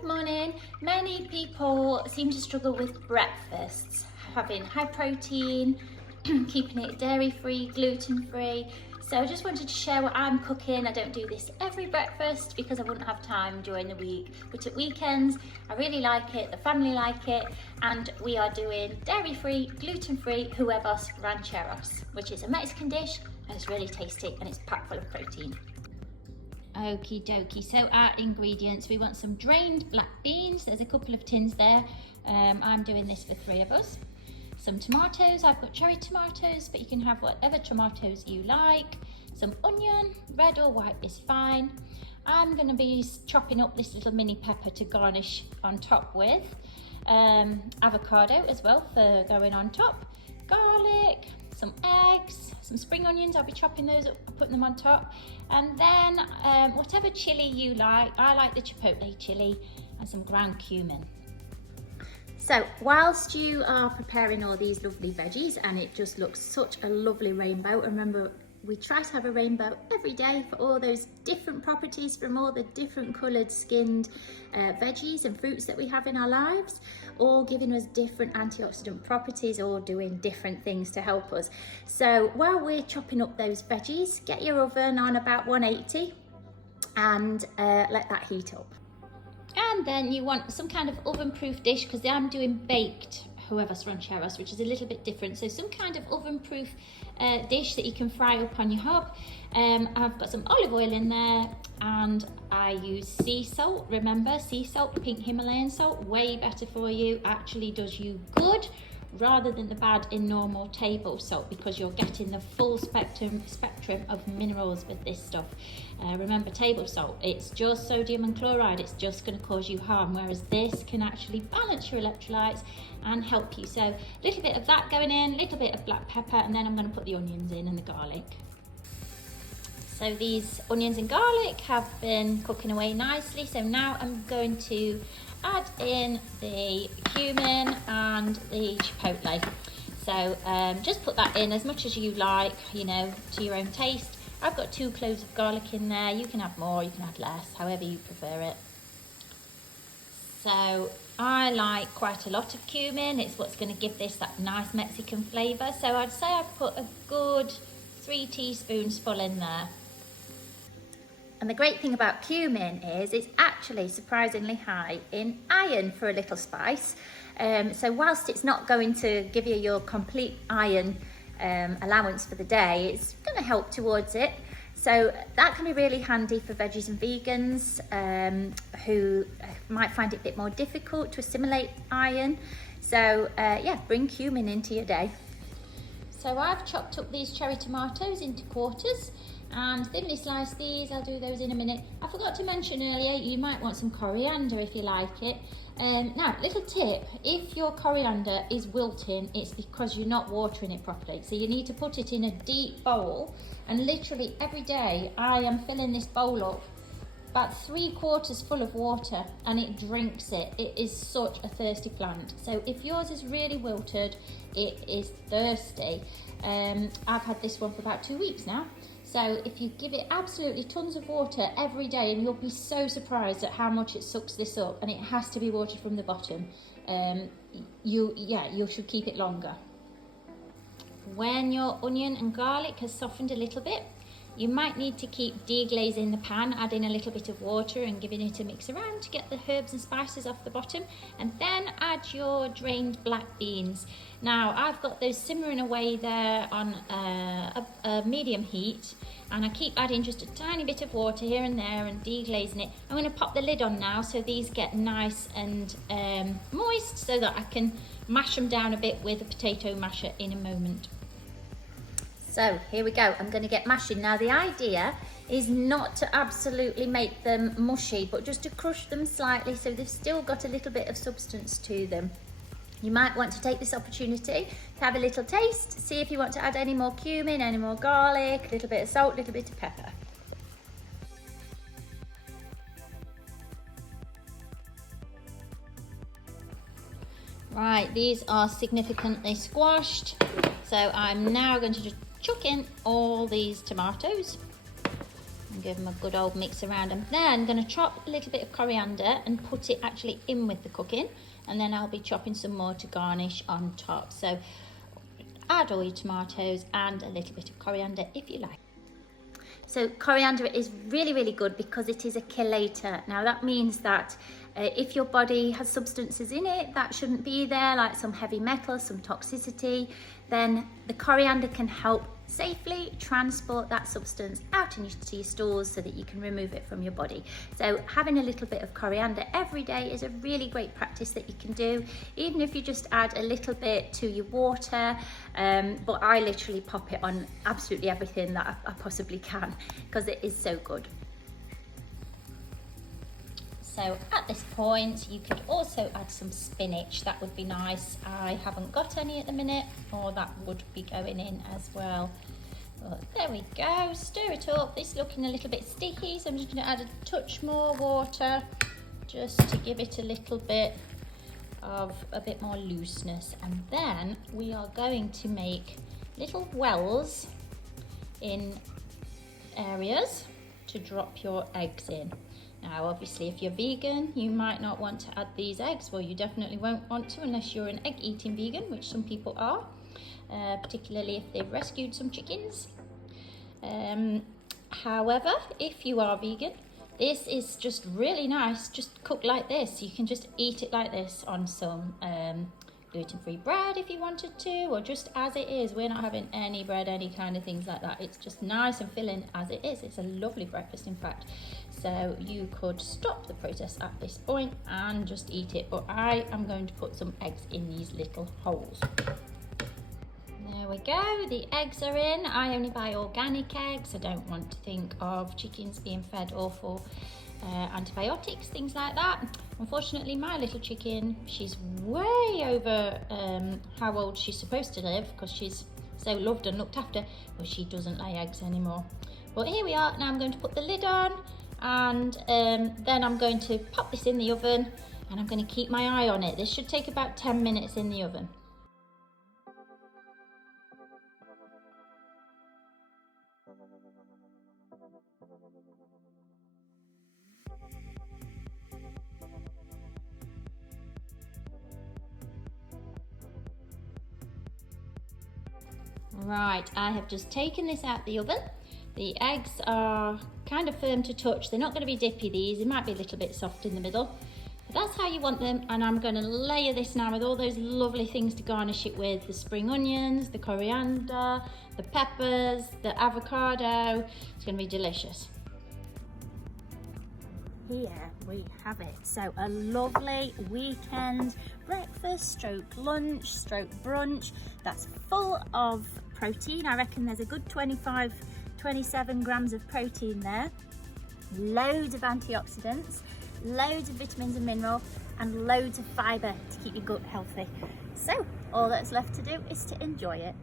Good morning. Many people seem to struggle with breakfasts, having high protein, keeping it dairy free, gluten free. So I just wanted to share what I'm cooking. I don't do this every breakfast because I wouldn't have time during the week, but at weekends I really like it, the family like it, and we are doing dairy free, gluten free huevos rancheros, which is a Mexican dish and it's really tasty and it's packed full of protein. Okie dokie, so our ingredients, we want some drained black beans. There's a couple of tins there. I'm doing this for 3 of us. Some tomatoes, I've got cherry tomatoes, but you can have whatever tomatoes you like. Some onion, red or white is fine. I'm going to be chopping up this little mini pepper to garnish on top with. Avocado as well for going on top. Garlic, some eggs, some spring onions, I'll be chopping those up, putting them on top. And then whatever chili you like, I like the chipotle chili, and some ground cumin. So whilst you are preparing all these lovely veggies, and it just looks such a lovely rainbow, remember we try to have a rainbow every day for all those different properties from all the different coloured skinned veggies and fruits that we have in our lives, all giving us different antioxidant properties, all doing different things to help us. So while we're chopping up those veggies, get your oven on about 180 and let that heat up. And then you want some kind of oven-proof dish, because I'm doing baked huevos rancheros, which is a little bit different. So some kind of oven-proof dish that you can fry up on your hob. I've got some olive oil in there, and I use sea salt. Remember, sea salt, pink Himalayan salt, way better for you, actually does you good, rather than the bad in normal table salt, because you're getting the full spectrum of minerals with this stuff. Remember, table salt, it's just sodium and chloride, it's just going to cause you harm, whereas this can actually balance your electrolytes and help you. So a little bit of that going in, a little bit of black pepper, and then I'm going to put the onions in and the garlic. So these onions and garlic have been cooking away nicely, so now I'm going to add in the cumin and the chipotle. So just put that in as much as you like, you know, to your own taste. I've got 2 cloves of garlic in there. You can add more, you can add less, however you prefer it. So I like quite a lot of cumin. It's what's going to give this that nice Mexican flavour. So I'd say I've put a good 3 teaspoons full in there. And the great thing about cumin is it's actually surprisingly high in iron for a little spice. So whilst it's not going to give you your complete iron allowance for the day, it's going to help towards it. So that can be really handy for veggies and vegans who might find it a bit more difficult to assimilate iron. So yeah, bring cumin into your day. So I've chopped up these cherry tomatoes into quarters and thinly sliced these. I'll do those in a minute. I forgot to mention earlier, you might want some coriander if you like it. Now, little tip, if your coriander is wilting, it's because you're not watering it properly. So you need to put it in a deep bowl, and literally every day I am filling this bowl up about 3/4 full of water, and it drinks it. It is such a thirsty plant. So if yours is really wilted, it is thirsty. I've had this one for about 2 weeks now. So if you give it absolutely tons of water every day, and you'll be so surprised at how much it sucks this up, and it has to be watered from the bottom. You should keep it longer. When your onion and garlic has softened a little bit, you might need to keep deglazing the pan, adding a little bit of water and giving it a mix around to get the herbs and spices off the bottom, and then add your drained black beans. Now I've got those simmering away there on a medium heat, and I keep adding just a tiny bit of water here and there and deglazing it. I'm going to pop the lid on now so these get nice and moist, so that I can mash them down a bit with a potato masher in a moment. So here we go, I'm going to get mashing. Now the idea is not to absolutely make them mushy, but just to crush them slightly so they've still got a little bit of substance to them. You might want to take this opportunity to have a little taste, see if you want to add any more cumin, any more garlic, a little bit of salt, a little bit of pepper. Right, these are significantly squashed, so I'm now going to just chuck in all these tomatoes. and give them a good old mix around. I'm then going to chop a little bit of coriander and put it actually in with the cooking, and then I'll be chopping some more to garnish on top. So add all your tomatoes and a little bit of coriander if you like. So coriander is really, really good because it is a chelator. Now that means that if your body has substances in it that shouldn't be there, like some heavy metals, some toxicity, then the coriander can help safely transport that substance out into your stools so that you can remove it from your body. So having a little bit of coriander every day is a really great practice that you can do, even if you just add a little bit to your water. But I literally pop it on absolutely everything that I possibly can because it is so good. So at this point, you could also add some spinach. That would be nice. I haven't got any at the minute, or that would be going in as well. But there we go, stir it up. This is looking a little bit sticky, so I'm just gonna add a touch more water just to give it a little bit of a bit more looseness. And then we are going to make little wells in areas to drop your eggs in. Now obviously if you're vegan you might not want to add these eggs. Well, you definitely won't want to unless you're an egg eating vegan, which some people are, particularly if they've rescued some chickens. However, if you are vegan, this is just really nice, just cooked like this. You can just eat it like this on some gluten-free bread if you wanted to, or just as it is. We're not having any bread, any kind of things like that. It's just nice and filling as it is. It's a lovely breakfast, in fact. So you could stop the process at this point and just eat it, but I am going to put some eggs in these little holes. There we go, the eggs are in. I only buy organic eggs. I don't want to think of chickens being fed awful antibiotics, things like that. Unfortunately, my little chicken, she's way over how old she's supposed to live because she's so loved and looked after, but she doesn't lay eggs anymore. But here we are. Now I'm going to put the lid on, and then I'm going to pop this in the oven, and I'm going to keep my eye on it. This should take about 10 minutes in the oven. Right, I have just taken this out the oven. The eggs are kind of firm to touch. They're not going to be dippy, these. They might be a little bit soft in the middle. But that's how you want them. And I'm going to layer this now with all those lovely things to garnish it with. The spring onions, the coriander, the peppers, the avocado. It's going to be delicious. Here we have it. So a lovely weekend breakfast stroke lunch stroke brunch that's full of protein. I reckon there's a good 27 grams of protein there, loads of antioxidants, loads of vitamins and minerals, and loads of fibre to keep your gut healthy. So all that's left to do is to enjoy it.